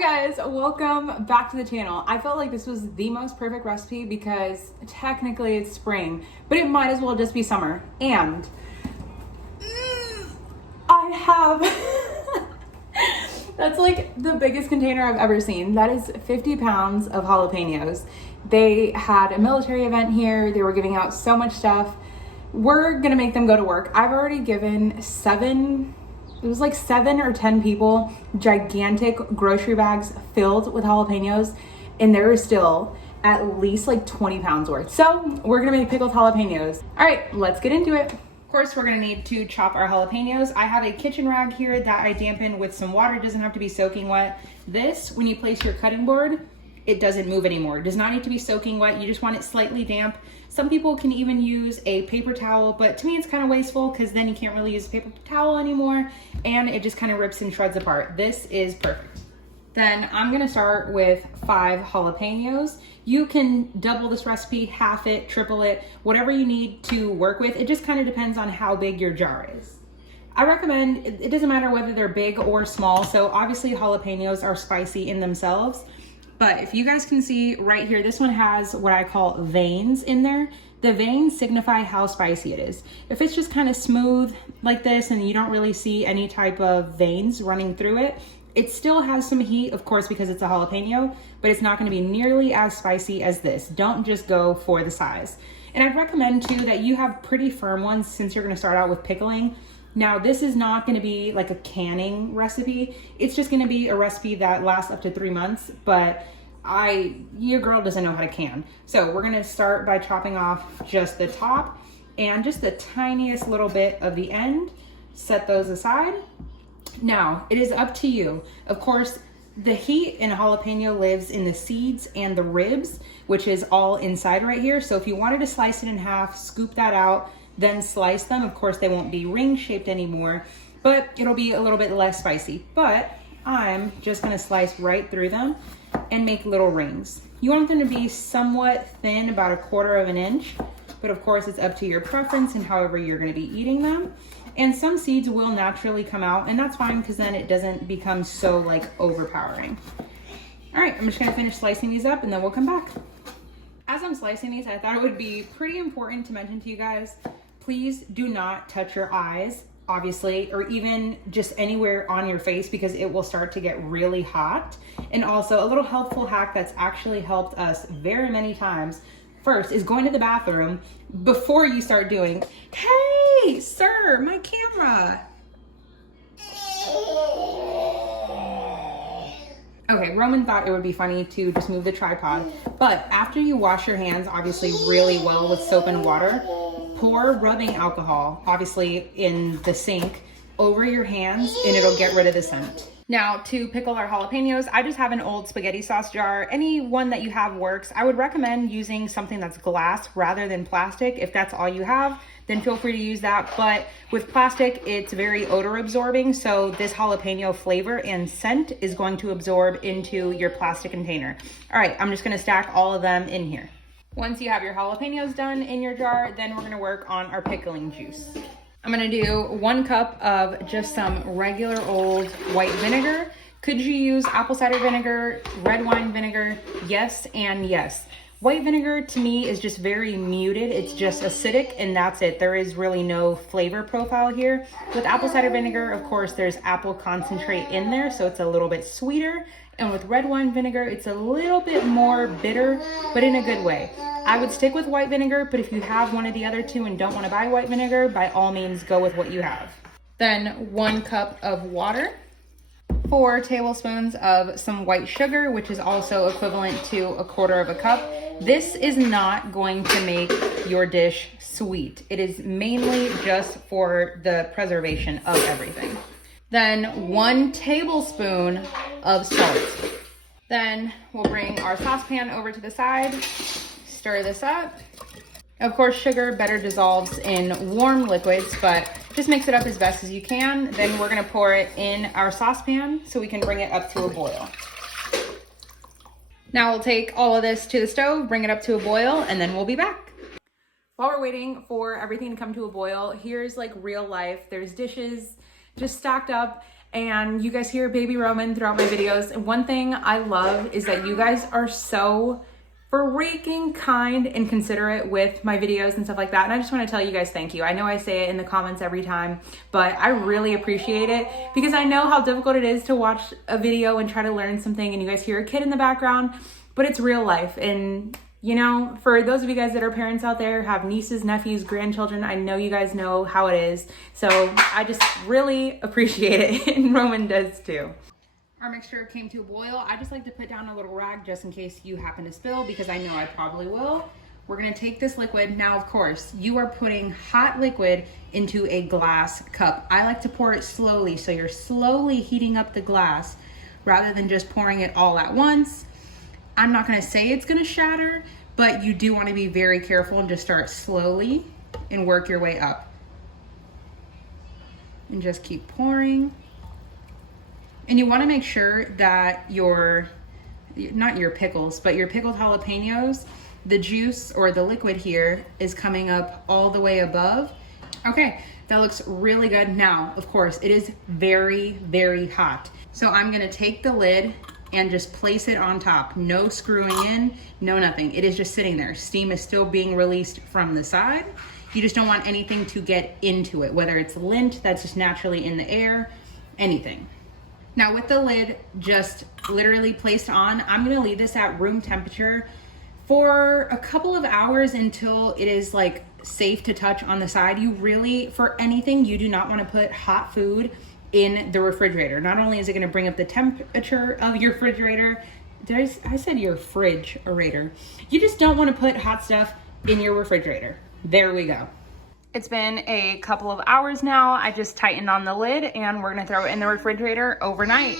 Hi guys, welcome back to the channel. I felt like this was the most perfect recipe because technically it's spring, but it might as well just be summer. And I have, that's like the biggest container I've ever seen. That is 50 pounds of jalapenos. They had a military event here. They were giving out so much stuff. We're gonna make them go to work. I've already given seven or 10 people gigantic grocery bags filled with jalapenos, and there is still at least like 20 pounds worth. So we're gonna make pickled jalapenos. All right, let's get into it. Of course, we're gonna need to chop our jalapenos. I have a kitchen rag here that I dampen with some water. It doesn't have to be soaking wet. This, when you place your cutting board, it doesn't move anymore. It does not need to be soaking wet. You just want it slightly damp. Some people can even use a paper towel, but to me it's kind of wasteful because then you can't really use a paper towel anymore and it just kind of rips and shreds apart. This is perfect. Then I'm gonna start with 5 jalapenos. You can double this recipe, half it, triple it, whatever you need to work with. It just kind of depends on how big your jar is. I recommend, it doesn't matter whether they're big or small. So obviously jalapenos are spicy in themselves. But if you guys can see right here, this one has what I call veins in there. The veins signify how spicy it is. If it's just kind of smooth like this and you don't really see any type of veins running through it, it still has some heat, of course, because it's a jalapeno, but it's not gonna be nearly as spicy as this. Don't just go for the size. And I'd recommend too that you have pretty firm ones since you're gonna start out with pickling. Now, this is not gonna be like a canning recipe. It's just gonna be a recipe that lasts up to 3 months, but your girl doesn't know how to can. So we're gonna start by chopping off just the top and just the tiniest little bit of the end. Set those aside. Now, it is up to you. Of course, the heat in a jalapeno lives in the seeds and the ribs, which is all inside right here. So if you wanted to slice it in half, scoop that out, then slice them. Of course, they won't be ring shaped anymore, but it'll be a little bit less spicy. But I'm just gonna slice right through them and make little rings. You want them to be somewhat thin, about 1/4 of an inch, but of course it's up to your preference and however you're gonna be eating them. And some seeds will naturally come out, and that's fine because then it doesn't become so like overpowering. All right, I'm just gonna finish slicing these up and then we'll come back. As I'm slicing these, I thought it would be pretty important to mention to you guys, please do not touch your eyes, obviously, or even just anywhere on your face because it will start to get really hot. And also a little helpful hack that's actually helped us very many times, first, is going to the bathroom before you start doing, hey, sir, my camera. Okay, Roman thought it would be funny to just move the tripod, but after you wash your hands, obviously really well with soap and water, pour rubbing alcohol, obviously in the sink, over your hands and it'll get rid of the scent. Now to pickle our jalapenos, I just have an old spaghetti sauce jar. Any one that you have works. I would recommend using something that's glass rather than plastic. If that's all you have, then feel free to use that. But with plastic, it's very odor absorbing. So this jalapeno flavor and scent is going to absorb into your plastic container. All right, I'm just gonna stack all of them in here. Once you have your jalapenos done in your jar, then we're gonna work on our pickling juice. I'm gonna do 1 cup of just some regular old white vinegar. Could you use apple cider vinegar, red wine vinegar? Yes and yes. White vinegar to me is just very muted. It's just acidic and that's it. There is really no flavor profile here. With apple cider vinegar, of course, there's apple concentrate in there, so it's a little bit sweeter. And with red wine vinegar, it's a little bit more bitter, but in a good way. I would stick with white vinegar, but if you have one of the other two and don't want to buy white vinegar, by all means, go with what you have. Then 1 cup of water, 4 tablespoons of some white sugar, which is also equivalent to 1/4 cup. This is not going to make your dish sweet. It is mainly just for the preservation of everything. Then 1 tablespoon of salt. Then we'll bring our saucepan over to the side, stir this up. Of course, sugar better dissolves in warm liquids, but just mix it up as best as you can. Then we're gonna pour it in our saucepan so we can bring it up to a boil. Now we'll take all of this to the stove, bring it up to a boil, and then we'll be back. While we're waiting for everything to come to a boil, here's like real life. There's dishes just stacked up and you guys hear baby Roman throughout my videos. And one thing I love is that you guys are so freaking kind and considerate with my videos and stuff like that. And I just want to tell you guys thank you. I know I say it in the comments every time, but I really appreciate it because I know how difficult it is to watch a video and try to learn something and you guys hear a kid in the background, but it's real life. And you know, for those of you guys that are parents out there, have nieces, nephews, grandchildren, I know you guys know how it is. So I just really appreciate it, and Roman does too. Our mixture came to a boil. I just like to put down a little rag just in case you happen to spill, because I know I probably will. We're gonna take this liquid. Now, of course, you are putting hot liquid into a glass cup. I like to pour it slowly, so you're slowly heating up the glass rather than just pouring it all at once. I'm not gonna say it's gonna shatter, but you do wanna be very careful and just start slowly and work your way up. And just keep pouring. And you wanna make sure that not your pickles, but your pickled jalapenos, the juice or the liquid here is coming up all the way above. Okay, that looks really good. Now, of course, it is very, very hot. So I'm gonna take the lid and just place it on top. No screwing in, no nothing. It is just sitting there. Steam is still being released from the side. You just don't want anything to get into it, whether it's lint that's just naturally in the air, anything. Now with the lid just literally placed on, I'm gonna leave this at room temperature for a couple of hours until it is like safe to touch on the side. You really, for anything, you do not wanna put hot food in the refrigerator. Not only is it gonna bring up the temperature of your refrigerator, I said your fridge-erator. You just don't wanna put hot stuff in your refrigerator. There we go. It's been a couple of hours now. I just tightened on the lid and we're gonna throw it in the refrigerator overnight.